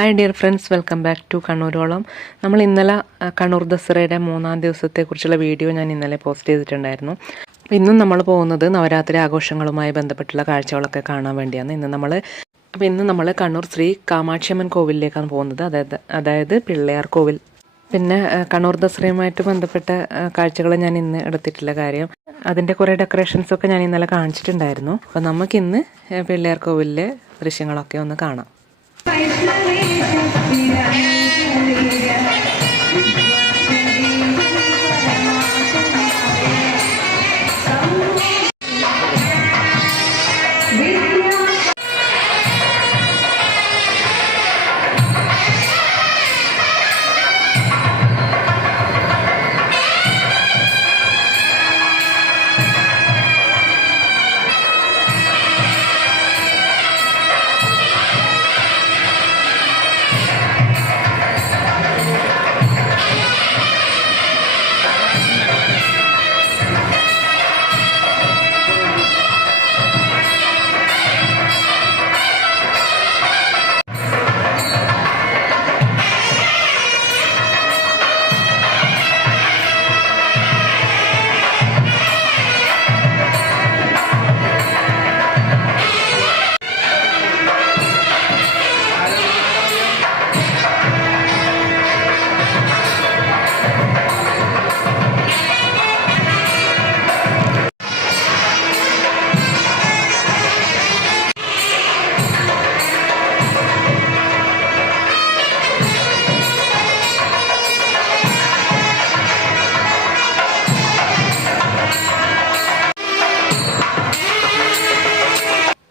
Hi dear friends, welcome back to കണ്ണൂരോളം. നമ്മൾ ഇന്നലെ കണ്ണൂർ ദസറയുടെ 3-ാം ദിവസത്തെക്കുറിച്ചുള്ള വീഡിയോ ഞാൻ ഇന്നലെ പോസ്റ്റ് ചെയ്തിട്ടുണ്ടായിരുന്നു. അപ്പോൾ ഇന്നും നമ്മൾ പോകുന്നത് നവരാത്രി ആഘോഷങ്ങളുമായി ബന്ധപ്പെട്ടുള്ള കാഴ്ചകളൊക്കെ കാണാൻ വേണ്ടിയാണ്. ഇന്ന് നമ്മൾ കണ്ണൂർ ശ്രീ കാമാക്ഷിയമ്മൻ കോവിലിലേക്കാണ് പോകുന്നത്, അതായത് പിള്ളയാർ കോവിൽ. പിന്നെ കണ്ണൂർ ദസറയുമായിട്ട് ബന്ധപ്പെട്ട കാഴ്ചകൾ ഞാൻ ഇന്ന് എടുത്തിട്ടില്ല, കാര്യം അതിൻ്റെ കുറേ ഡെക്കറേഷൻസൊക്കെ ഞാൻ ഇന്നലെ കാണിച്ചിട്ടുണ്ടായിരുന്നു. അപ്പോൾ നമുക്കിന്ന് പിള്ളയാർ കോവിലിലെ ദൃശ്യങ്ങളൊക്കെ ഒന്ന് കാണാം.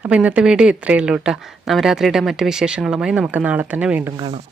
അപ്പോൾ ഇന്നത്തെ വീഡിയോ ഇത്രയേ ഉള്ളൂ കേട്ടോ. നവരാത്രിയുടെ മറ്റ് വിശേഷങ്ങളുമായി നമുക്ക് നാളെ തന്നെ വീണ്ടും കാണാം.